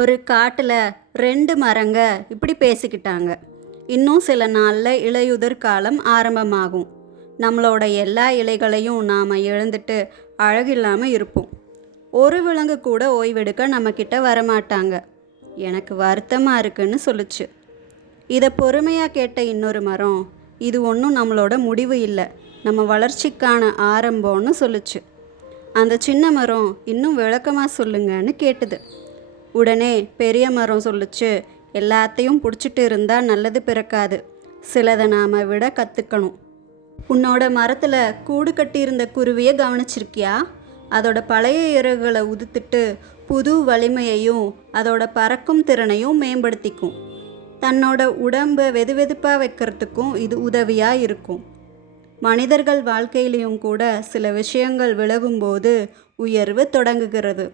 ஒரு காட்டில் 2 மரங்க இப்படி பேசிக்கிட்டாங்க. இன்னும் சில நாளில் இலையுதிர் காலம் ஆரம்பமாகும். நம்மளோட எல்லா இலைகளையும் நாம் இழந்துட்டு அழகில்லாமல் இருப்போம். ஒரு விலங்கு கூட ஓய்வெடுக்க நம்மக்கிட்ட வரமாட்டாங்க. எனக்கு வருத்தமாக இருக்குன்னு சொல்லுச்சு. இதை பொறுமையாக கேட்ட இன்னொரு மரம், இது ஒன்றும் நம்மளோட முடிவு இல்லை, நம்ம வளர்ச்சிக்கான ஆரம்பம்னு சொல்லுச்சு. அந்த சின்ன மரம், இன்னும் விளக்கமாக சொல்லுங்கன்னு கேட்டுது. உடனே பெரிய மரம் சொல்லுச்சு, எல்லாத்தையும் பிடிச்சிட்டு இருந்தால் நல்லது பிறக்காது, சிலதை நாம் விட கற்றுக்கணும். உன்னோட மரத்தில் கூடு கட்டியிருந்த குருவியை கவனிச்சிருக்கியா? அதோட பழைய இறகுகளை உதுத்துட்டு புது வலிமையையும் அதோட பறக்கும் திறனையும் மேம்படுத்திக்கும். தன்னோட உடம்பை வெதுவெதுப்பாக வைக்கிறதுக்கும் இது உதவியாக இருக்கும். மனிதர்கள் வாழ்க்கையிலையும் கூட சில விஷயங்கள் விலகும்போது உயர்வு தொடங்குகிறது.